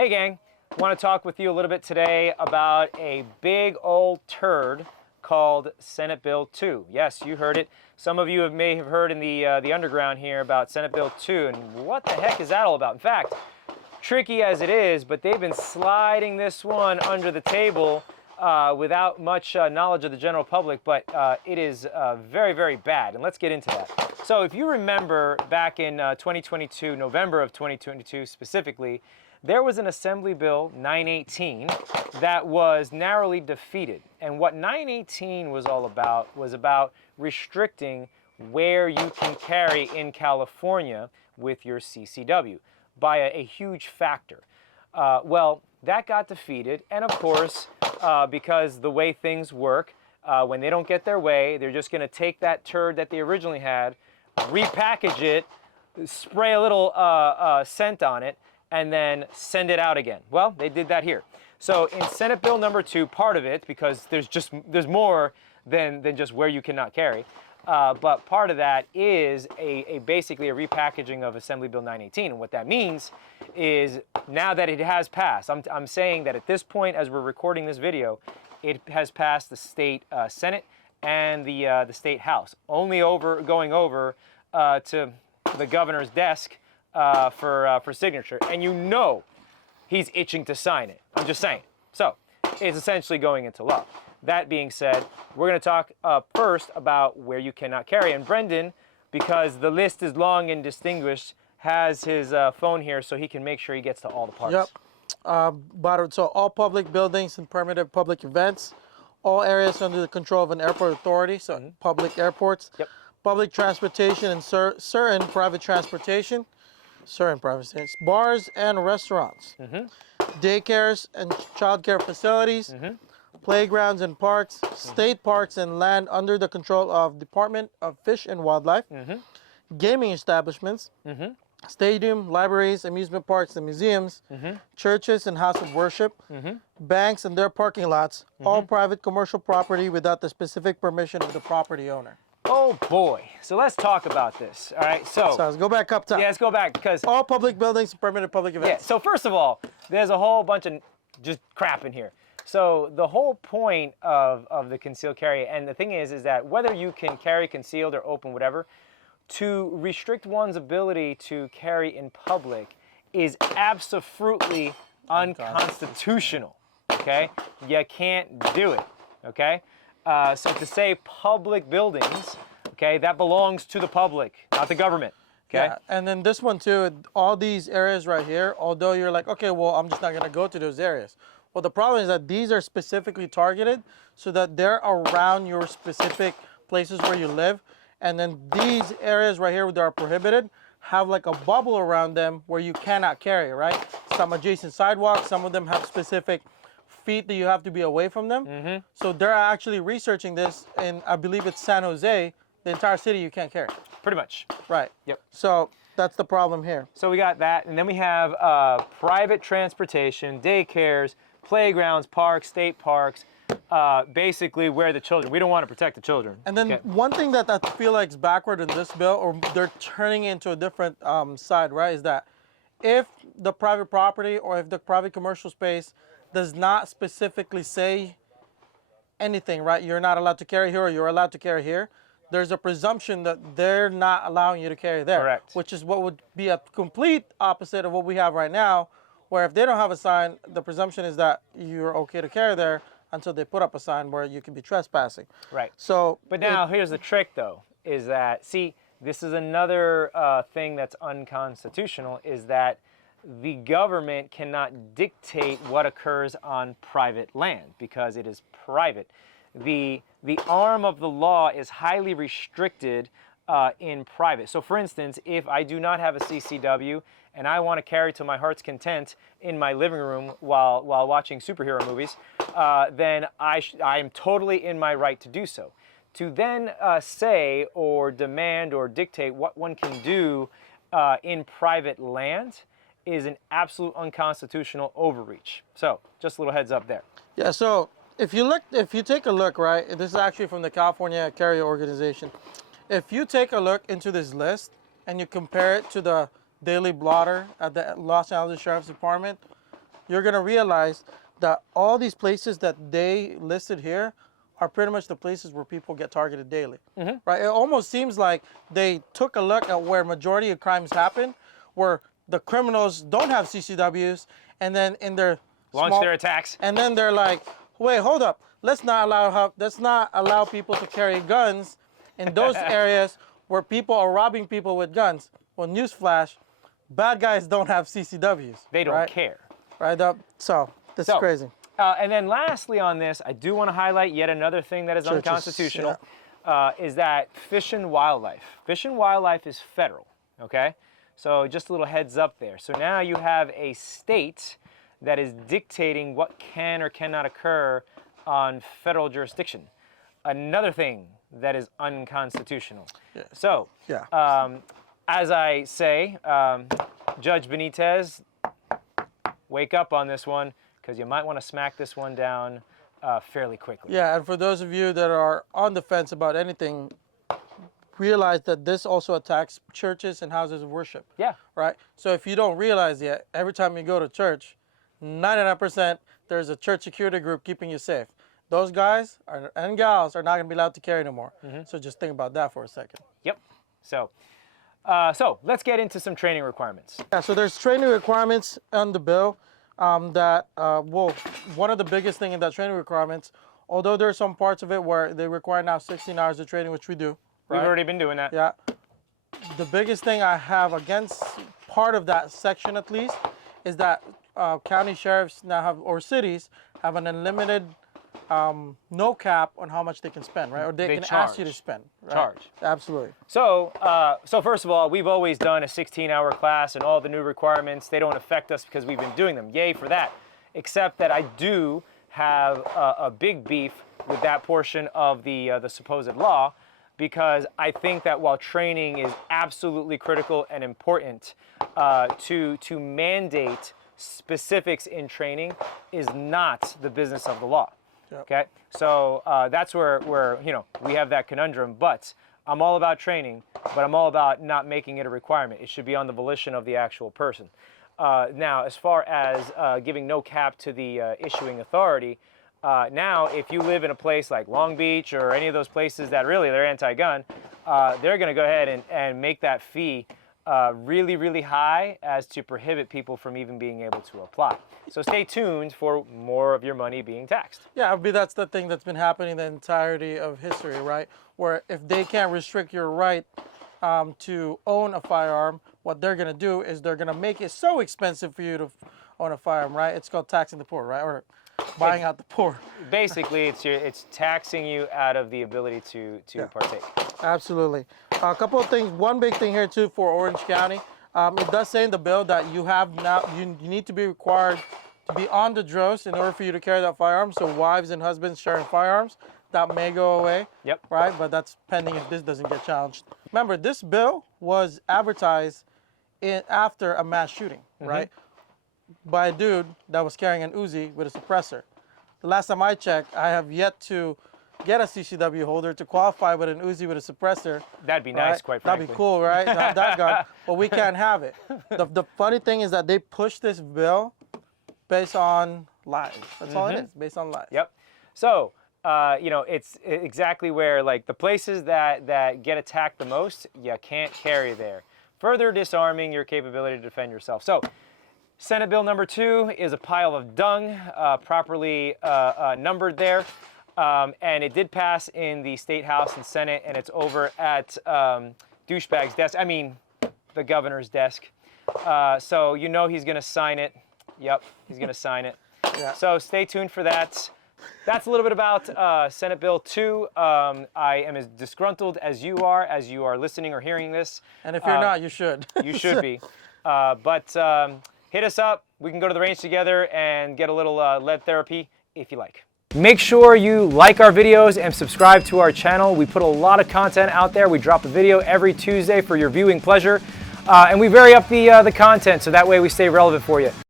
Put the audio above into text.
Hey gang, want to talk with you a little bit today about a big old turd called Senate Bill 2. Yes, you heard it. Some of you may have heard in the underground here about Senate Bill 2, and what the heck is that all about? In fact, tricky as it is, but they've been sliding this one under the table without much knowledge of the general public, but it is very, very bad, and let's get into that. So if you remember back in 2022, November of 2022 specifically, there was an Assembly Bill 918 that was narrowly defeated. And what 918 was all about was about restricting where you can carry in California with your CCW by a huge factor. Well, that got defeated, and of course, because the way things work, when they don't get their way, they're just going to take that turd that they originally had, repackage it, spray a little scent on it, and then send it out again. Well, they did that here. So in Senate Bill number 2, part of it, because there's more than just where you cannot carry, but part of that is basically a repackaging of Assembly Bill 918. And what that means is now that it has passed, I'm saying that at this point, as we're recording this video, it has passed the state Senate and the state House, only going over to the governor's desk for signature, and you know he's itching to sign it. I'm just saying. So it's essentially going into law. That being said, we're going to talk first about where you cannot carry. And Brendan, because the list is long and distinguished, has his phone here so he can make sure he gets to all the parts. Yep. So all public buildings and permitted public events, all areas under the control of an airport authority, so public airports, public transportation and certain private transportation, bars and restaurants, daycares and childcare facilities, playgrounds and parks, state parks and land under the control of Department of Fish and Wildlife, gaming establishments, stadium, libraries, amusement parks and museums, churches and house of worship, banks and their parking lots, all private commercial property without the specific permission of the property owner. Oh boy. So let's talk about this. All right. So let's go back up top. Yeah, let's go back because all public buildings and permitted public events. Yeah. So first of all, there's a whole bunch of just crap in here. So the whole point of the concealed carry, and the thing is that whether you can carry concealed or open, whatever, to restrict one's ability to carry in public is absolutely unconstitutional. Okay, you can't do it. Okay. So to say public buildings, okay, that belongs to the public, not the government, okay? Yeah, and then this one too, all these areas right here, although you're like, okay, well, I'm just not going to go to those areas. Well, the problem is that these are specifically targeted so that they're around your specific places where you live. And then these areas right here that are prohibited have like a bubble around them where you cannot carry, right? Some adjacent sidewalks, some of them have specific feet that you have to be away from them. So they're actually researching this, and I believe it's San Jose, the entire city you can't carry. Pretty much. Right. Yep. So that's the problem here. So we got that, and then we have private transportation, daycares, playgrounds, parks, state parks, basically where the children, we don't want to protect the children. And then one thing that I feel like is backward in this bill, or they're turning into a different side, right, is that if the private property or if the private commercial space does not specifically say anything, right? You're not allowed to carry here or you're allowed to carry here. There's a presumption that they're not allowing you to carry there. Correct. Which is what would be a complete opposite of what we have right now, where if they don't have a sign, the presumption is that you're okay to carry there until they put up a sign where you can be trespassing. Right. So, but now here's the trick though, is that, see, this is another thing that's unconstitutional, is that the government cannot dictate what occurs on private land because it is private. The arm of the law is highly restricted in private. So for instance, if I do not have a CCW and I want to carry to my heart's content in my living room while watching superhero movies, then I am totally in my right to do so. To then say or demand or dictate what one can do in private land is an absolute unconstitutional overreach. So just a little heads up there. Yeah, so if you take a look, right, this is actually from the California Carrier Organization. If you take a look into this list and you compare it to the daily blotter at the Los Angeles Sheriff's Department, you're going to realize that all these places that they listed here are pretty much the places where people get targeted daily, right? It almost seems like they took a look at where majority of crimes happen, where the criminals don't have CCWs, and then in their launch their attacks. And then they're like, wait, hold up. Let's not allow people to carry guns in those areas where people are robbing people with guns. Well, newsflash, bad guys don't have CCWs. They don't care. Right? So this is crazy. And then lastly on this, I do want to highlight yet another thing that is unconstitutional, is that Fish and Wildlife. Fish and Wildlife is federal, okay? So just a little heads up there. So now you have a state that is dictating what can or cannot occur on federal jurisdiction. Another thing that is unconstitutional. Yeah. So, as I say, Judge Benitez, wake up on this one, because you might want to smack this one down fairly quickly. Yeah, and for those of you that are on the fence about anything, realize that this also attacks churches and houses of worship. Yeah. Right? So if you don't realize yet, every time you go to church, 99% there's a church security group keeping you safe. Those guys and gals are not going to be allowed to carry no more. So just think about that for a second. Yep. So let's get into some training requirements. Yeah, so there's training requirements on the bill one of the biggest thing in that training requirements, although there's some parts of it where they require now 16 hours of training, which we do. Right? We've already been doing that. Yeah. The biggest thing I have against part of that section, at least, is that county sheriffs now have, or cities, have an unlimited no cap on how much they can spend, right? Or they can ask you to spend. Right? Charge. Absolutely. So first of all, we've always done a 16-hour class, and all the new requirements, they don't affect us because we've been doing them. Yay for that. Except that I do have a big beef with that portion of the supposed law, because I think that while training is absolutely critical and important, to mandate specifics in training is not the business of the law. Yep. Okay, so that's where we have that conundrum. But I'm all about training, but I'm all about not making it a requirement. It should be on the volition of the actual person. Now, as far as giving no cap to the issuing authority, now if you live in a place like Long Beach or any of those places that really they're anti-gun, they're going to go ahead and make that fee really, really high as to prohibit people from even being able to apply. So stay tuned for more of your money being taxed. Yeah, that's the thing that's been happening the entirety of history, right? Where if they can't restrict your right to own a firearm, what they're going to do is they're going to make it so expensive for you to own a firearm, right? It's called taxing the poor, right? Or buying out the poor. Basically, it's taxing you out of the ability to partake. Absolutely. A couple of things. One big thing here too for Orange County, it does say in the bill that you need to be required to be on the DROS in order for you to carry that firearm. So wives and husbands sharing firearms, that may go away. Yep. Right, but that's pending if this doesn't get challenged. Remember, this bill was advertised after a mass shooting, right? By a dude that was carrying an Uzi with a suppressor. The last time I checked, I have yet to get a CCW holder to qualify with an Uzi with a suppressor. That'd be nice, quite frankly. That'd be cool, right? Not that gun, but we can't have it. The funny thing is that they pushed this bill based on lies. That's all it is, based on lies. Yep. So, it's exactly where, like, the places that get attacked the most, you can't carry there. Further disarming your capability to defend yourself. So, Senate Bill number 2 is a pile of dung, properly numbered there. And it did pass in the State House and Senate, and it's over at douchebag's desk. I mean, the governor's desk. So you know he's going to sign it. Yep, he's going to sign it. Yeah. So stay tuned for that. That's a little bit about Senate Bill 2. I am as disgruntled as you are listening or hearing this. And if you're not, you should. You should be. But hit us up. We can go to the range together and get a little lead therapy if you like. Make sure you like our videos and subscribe to our channel. We put a lot of content out there. We drop a video every Tuesday for your viewing pleasure. And we vary up the content so that way we stay relevant for you.